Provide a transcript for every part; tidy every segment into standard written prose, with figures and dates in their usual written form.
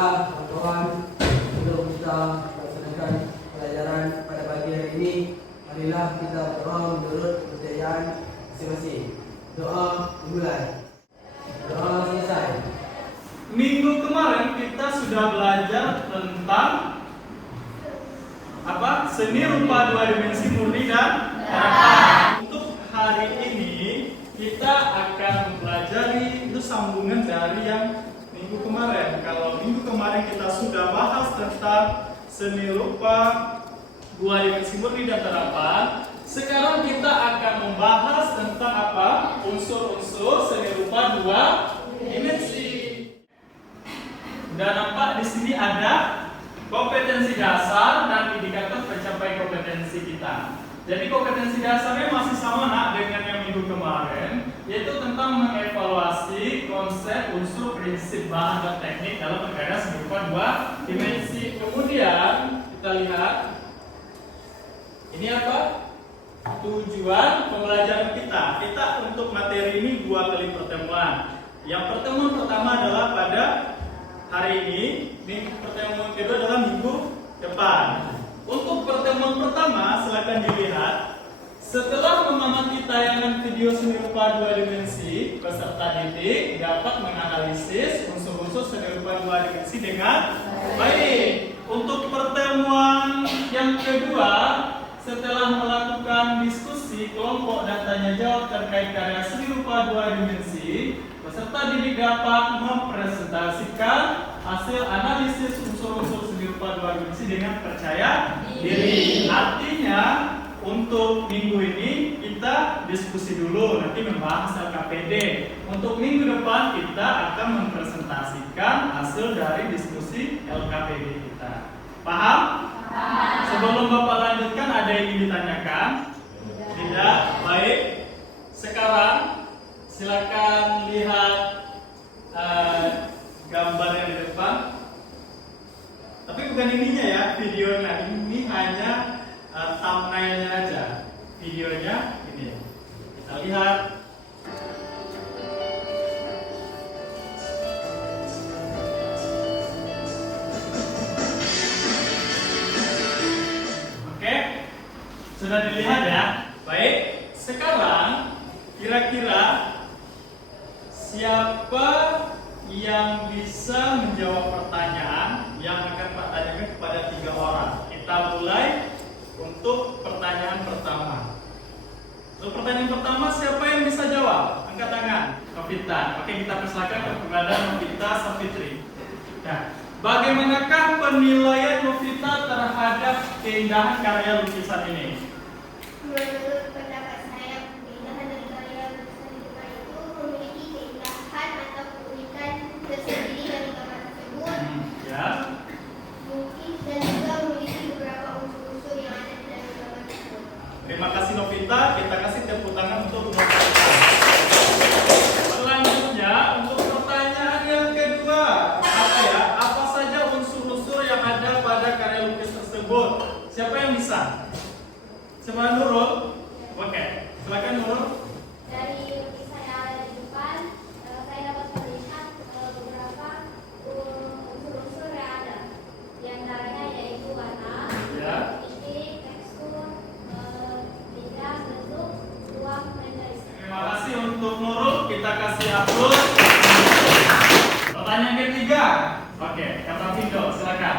Baiklah kawan-kawan, sebelum kita melaksanakan pelajaran pada pagi hari ini, marilah kita berdoa menurut kepercayaan masing-masing. Doa dimulai. Doa selesai. Minggu kemarin kita sudah belajar tentang seni rupa dua dimensi murni dan harapan. Untuk hari ini kita akan mempelajari itu sambungan dari yang minggu kemarin. Kalau minggu kemarin kita sudah bahas tentang seni rupa dua dimensi murni dan harapan, sekarang kita akan membahas tentang unsur-unsur seni rupa dua dimensi. Dan nampak di sini ada kompetensi dasar dan indikator pencapaian kompetensi kita. Jadi kompetensi dasarnya masih sama dengan yang minggu kemarin, yaitu tentang mengevaluasi konsep, unsur, prinsip, bahan dan teknik dalam perkara seni rupa dua dimensi. Kemudian kita lihat ini tujuan pembelajaran kita. Kita untuk materi ini 2 kali pertemuan. Yang pertemuan pertama adalah pada hari ini, pertemuan kedua adalah minggu depan. Untuk pertemuan pertama, silakan dilihat. Setelah mengamati tayangan video seni rupa dua dimensi, peserta didik dapat menganalisis unsur-unsur seni rupa dua dimensi dengan baik. Untuk pertemuan yang kedua, setelah melakukan diskusi kelompok dan tanya jawab terkait karya seni rupa dua dimensi, peserta didik dapat mempresentasikan hasil analisis unsur-unsur seni rupa dua dimensi dengan percaya diri. Artinya untuk minggu ini kita diskusi dulu, nanti membahas LKPD. Untuk minggu depan kita akan mempresentasikan hasil dari diskusi LKPD kita. Paham? Sebelum Bapak lanjutkan, ada yang ingin ditanyakan? Tidak? Baik. Sekarang silakan lihat gambar yang di depan. Tapi bukan ininya ya, videonya. Ini hanya thumbnailnya aja. Videonya ini. Kita lihat. Oke, sudah dilihat ya. Baik. Sekarang kira-kira siapa yang bisa menjawab pertanyaan yang akan Pak tanyakan kepada 3 orang? Kita mulai untuk pertanyaan pertama. Untuk pertanyaan pertama, siapa yang bisa jawab? Angkat tangan. Novita. Oke, kita persilakan kepada Novita Safitri. Nah, bagaimanakah penilaian Novita terhadap keindahan karya lukisan ini? Menurut pendapat saya, keindahan dari karya lukisan itu memiliki keindahan atau keunikan tersendiri dari gambar tersebut. Ya. Mungkin dan juga memiliki beberapa unsur-unsur yang ada di dalam gambar tersebut. Terima kasih Novita. Kita kasih tepuk tangan untuk Novita. Selanjutnya untuk pertanyaan yang kedua, apa saja unsur-unsur yang ada pada karya lukis tersebut? Siapa yang bisa? Siapa? Nurul? Oke, silakan Nurul. Dari lukisan yang ada di depan, saya dapat melihat beberapa unsur-unsur yang ada. Di antaranya yaitu warna, Ya. titik, tekstur, bidang, bentuk, ruang, dan garis. Terima kasih untuk Nurul. Kita kasih aplaus. Pertanyaan ketiga. Oke, kata Vindo, silakan.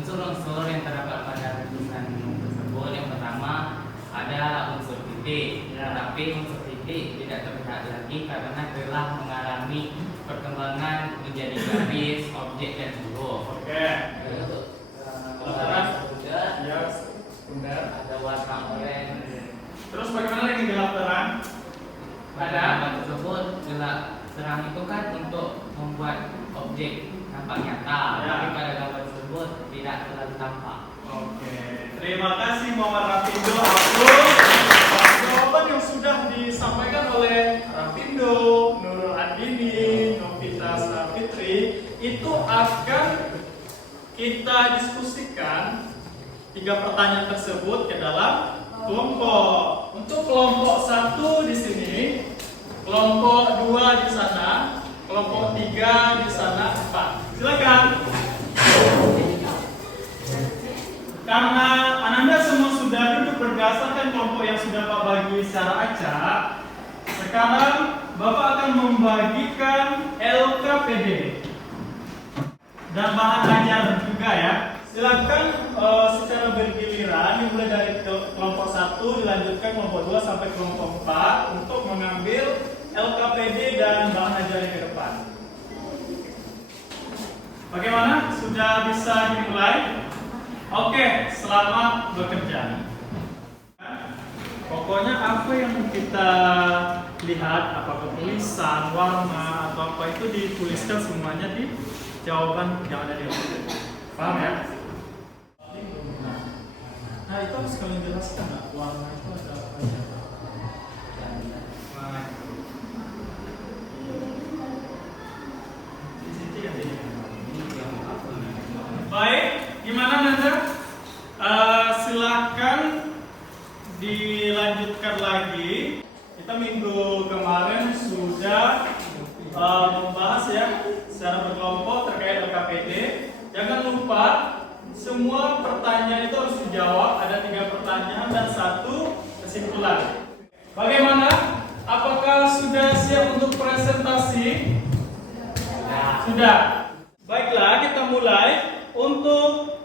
Unsur-unsur yang terdapat pada lukisan tersebut, yang pertama ada unsur titik, tetapi unsur titik tidak terlihat lagi karena telah mengalami perkembangan menjadi garis, objek dan huruf. Oke. Ya, benar. Ada warna oranye. Terus bagaimana dengan gelap terang? Pada gambar tersebut, gelap terang itu kan untuk membuat objek nampak nyata, Ya. tapi pada gambar tersebut tidak terlalu tampak. Oke. Terima kasih Muhammad Rafindo. Atas jawaban yang sudah disampaikan oleh Rafindo, Nurul Andini, Novita Safitri, itu akan kita diskusikan 3 pertanyaan tersebut ke dalam kelompok. Untuk kelompok 1 di sini, kelompok 2 di sana, kelompok 3 di sana 4. Silakan. Karena Ananda semua sudah duduk berdasarkan kelompok yang sudah Pak bagi secara acak, sekarang Bapak akan membagikan LKPD dan bahan ajar juga ya. Silakan secara bergiliran dimulai dari kelompok 1 dilanjutkan kelompok 2 sampai kelompok 4 untuk mengambil LKPD dan bahan ajar ke depan. Bagaimana? Sudah bisa dimulai? Oke, selamat bekerja. Pokoknya apa yang kita lihat, apakah tulisan, warna, atau apa itu dituliskan semuanya di jawaban yang ada di atas. Paham ya? Nah itu harus kalian jelaskan nggak? Warna itu ada apa aja? Di situ yang ini. Baik, gimana Nanda? Silakan dilanjutkan lagi. Kita minggu kemarin sudah membahas ya secara berkelompok terkait LKPD. Jangan lupa semua pertanyaan itu harus dijawab. Ada 3 pertanyaan dan 1 kesimpulan. Bagaimana? Apakah sudah siap untuk presentasi? Sudah. Baiklah, kita mulai. Untuk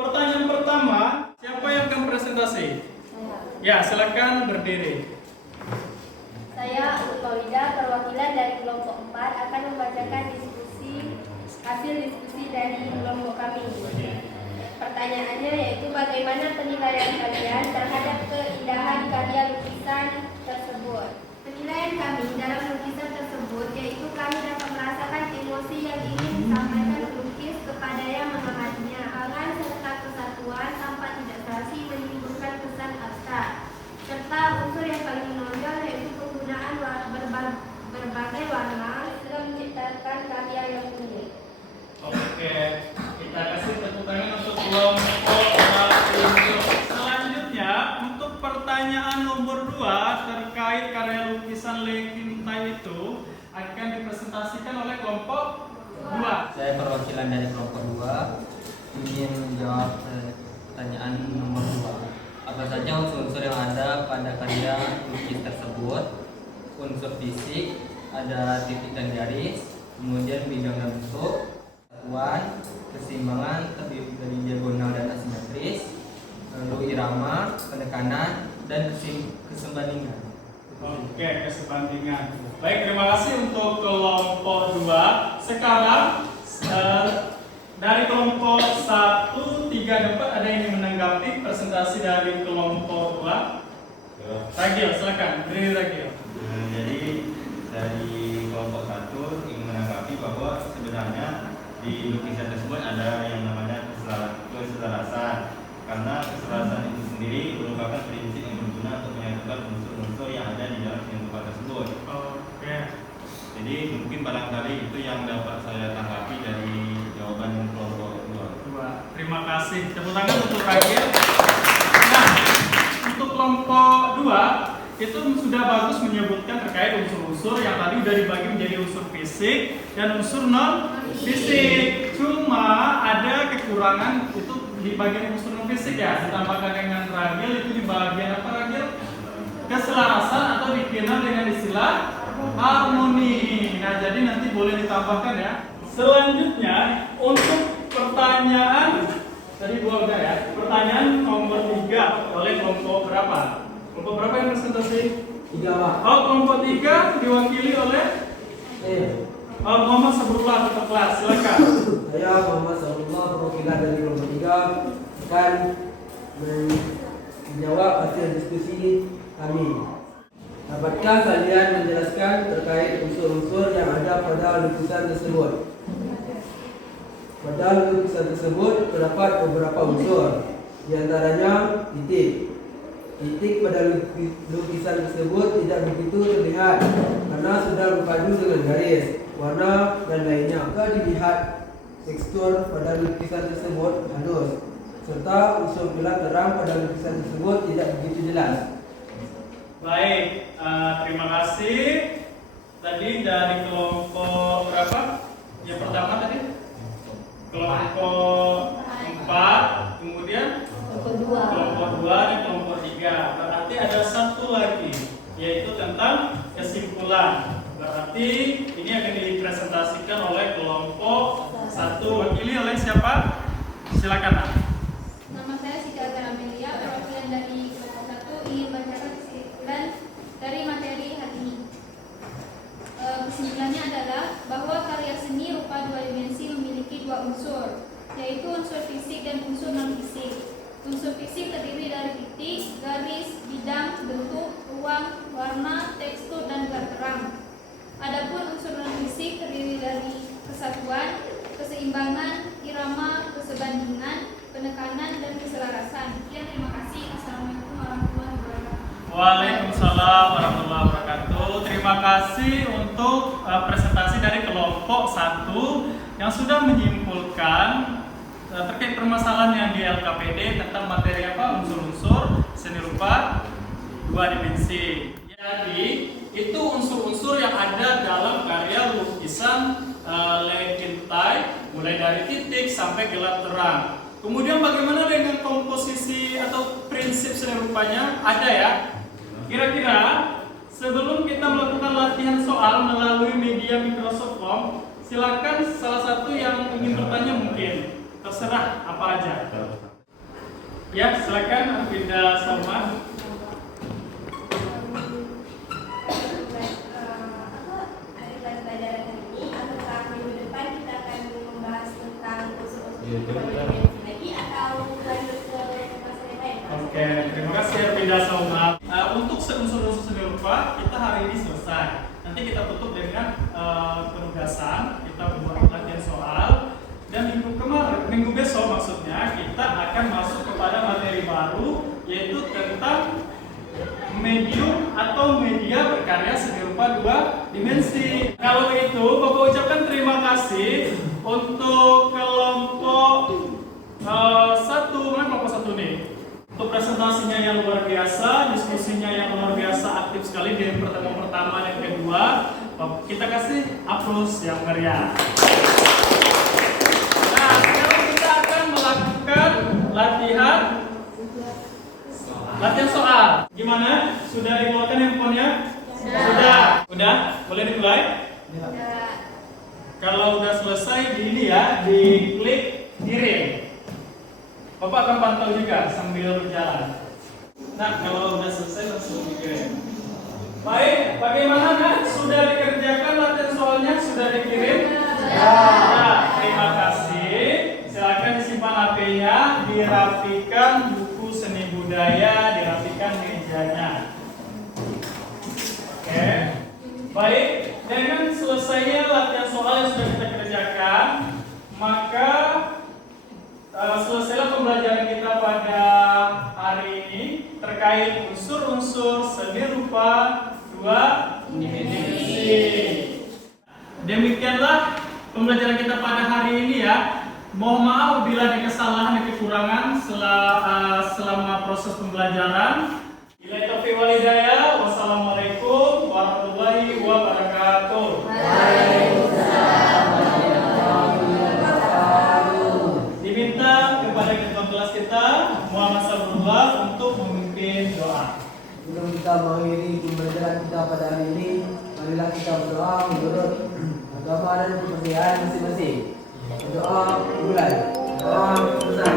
pertanyaan pertama, siapa yang akan presentasi? Ya, silakan berdiri. Saya Ulfawida, perwakilan dari kelompok 4 akan membacakan hasil diskusi dari kelompok kami. Pertanyaannya yaitu bagaimana penilaian kalian terhadap keindahan karya lukisan tersebut. Penilaian kami dalam lukisan tersebut yaitu kami dapat merasakan emosi yang ingin disampaikan pelukis kepada yang mengamatinya, agar serta kesatuan tanpa tidak sarsi menimbulkan kesan abstrak, serta unsur yang paling menonjol yaitu penggunaan berbagai warna dalam menciptakan karya yang unik. Oke, kita kasih tepuk tangan untuk kelompok 1. Selanjutnya, untuk pertanyaan nomor 2 terkait karya lukisan Lekintai itu akan dipresentasikan oleh kelompok 2. Saya perwakilan dari kelompok 2 ingin menjawab pertanyaan nomor 2. Apa saja unsur-unsur yang ada pada karya lukis tersebut? Unsur fisik, ada titik dan garis, kemudian bidang dan bentuk, satuan, keseimbangan terdiri dari diagonal dan asimetris, lalu irama, penekanan, dan kesembandingan. Oke, kesebandingan. Baik, terima kasih untuk kelompok 2. Sekarang dari kelompok 1, 3 dapat ada yang menanggapi presentasi dari kelompok 2? Ragil, silakan. Beri Ragil. Jadi dari kelompok 1 ingin menanggapi bahwa sebenarnya di lukisan tersebut ada yang namanya keselarasan, karena keselarasan itu sendiri merupakan prinsip yang berguna untuk menyatukan unsur-unsur yang ada di dalam kehidupan tersebut. Oke. Jadi mungkin barangkali itu yang dapat saya tanggapi dari jawaban kelompok 2. Terima kasih. Tepuk tangan untuk Ragil. Nah, untuk kelompok 2 itu sudah bagus menyebutkan terkait unsur-unsur yang tadi sudah dibagi menjadi unsur fisik dan unsur non fisik. Cuma ada kekurangan itu di bagian unsur non fisik ya. Ditambahkan dengan Ragil itu di bagian apa Ragil? Keselarasan atau dikenal dengan istilah harmoni. Nah, jadi nanti boleh ditambahkan ya. Selanjutnya untuk pertanyaan tadi 2 udah ya. Pertanyaan nomor 3 oleh kelompok berapa? Kelompok berapa yang presentasi? 3 Pak. Oh, kelompok 3 diwakili oleh Muhammad Sabrullah ketua kelas. Silakan. Saya Muhammad Sabrullah, perwakilan dari kelompok 3 akan menjawab hasil diskusi kami. Dapatkah kalian menjelaskan terkait unsur-unsur yang ada pada lukisan tersebut? Pada lukisan tersebut terdapat beberapa unsur, di antaranya titik. Titik pada lukisan tersebut tidak begitu terlihat karena sudah berpadu dengan garis, warna, dan lainnya. Jika dilihat tekstur pada lukisan tersebut halus, serta unsur gelap terang pada lukisan tersebut tidak begitu jelas. Baik, terima kasih. Tadi dari kelompok berapa? Yang pertama tadi? kelompok 4, kemudian kelompok 2 dan kelompok 3. Berarti ada satu lagi, yaitu tentang kesimpulan. Berarti ini akan dipresentasikan oleh kelompok 1. Wakili oleh siapa? Silakan. Nama saya Siti Azhar Amelia, perwakilan dari kelompok 1 ingin membacakan kesimpulan dari materi hari ini. Kesimpulannya adalah bahwa karya seni rupa 2 dimensi memiliki 2 unsur, yaitu unsur fisik dan unsur non-fisik. Unsur fisik terdiri dari titik, garis, bidang, bentuk, ruang, warna, tekstur, dan garis terang. Adapun unsur non-fisik terdiri dari kesatuan, keseimbangan, irama, kesebandingan, penekanan, dan keselarasan. Sekian, terima kasih. Assalamualaikum warahmatullahi wabarakatuh. Waalaikumsalam warahmatullahi wabarakatuh. Terima kasih untuk presentasi dari kelompok 1 yang sudah menyimpulkan terkait permasalahan yang di LKPD tentang materi apa? Unsur-unsur seni rupa 2 dimensi. Jadi itu unsur-unsur yang ada dalam karya lukisan Levintai, mulai dari titik sampai gelap terang. Kemudian bagaimana dengan komposisi atau prinsip seni rupanya? Ada ya? Kira-kira sebelum kita melakukan latihan soal melalui media Microsoft Form, silakan salah satu yang ingin bertanya mungkin. Terserah apa aja. Ya, silakan Arvinda Salma. Dari pelajaran ini, apakah minggu depan kita akan membahas tentang unsur-unsur lagi atau lanjut ke masalah yang lain? Oke, terima kasih Arvinda Salma. Untuk unsur-unsur seni rupa kita hari ini selesai. Nanti kita tutup dengan penugasan, kita membuat latihan soal. Dan minggu besok maksudnya kita akan masuk kepada materi baru, yaitu tentang medium atau media berkarya seni rupa 2 dimensi. Kalau begitu, Bapak ucapkan terima kasih untuk kelompok 1. Mana kelompok 1 nih? Untuk presentasinya yang luar biasa, diskusinya yang luar biasa, aktif sekali di pertemuan pertama dan kedua. Kita kasih aplaus yang meriah. Nah, sekarang kita akan melakukan latihan soal. Gimana? Sudah dikeluarkan handphonenya? Sudah. Udah? Boleh dimulai? Kalau udah selesai di ini ya, diklik kirim. Bapak akan pantau juga sambil berjalan. Nah, kalau udah selesai langsung dikirim. Baik, bagaimana kan? Sudah dikerjakan latihan soalnya? Sudah dikirim? Ya, terima kasih. Silakan disimpan HP-nya, dirapikan buku seni budaya, dirapikan mejanya. Oke. Baik, dengan selesainya latihan soal yang sudah kita kerjakan, maka selesailah pembelajaran kita pada hari ini terkait unsur-unsur seni rupa 2 dimensi. Demikianlah pembelajaran kita pada hari ini ya. Mohon maaf bila ada kesalahan dan kekurangan selama proses pembelajaran. Billahi taufiq wal hidayah. Wassalamualaikum warahmatullahi wabarakatuh. Diminta kepada ketua kelas kita Muhammad Sabrullah untuk memimpin doa. Sebelum kita mengakhiri pembelajaran kita pada hari ini, marilah kita berdoa menurut agama dan kepercayaan masing-masing. Berdoa mulai. Doa besar.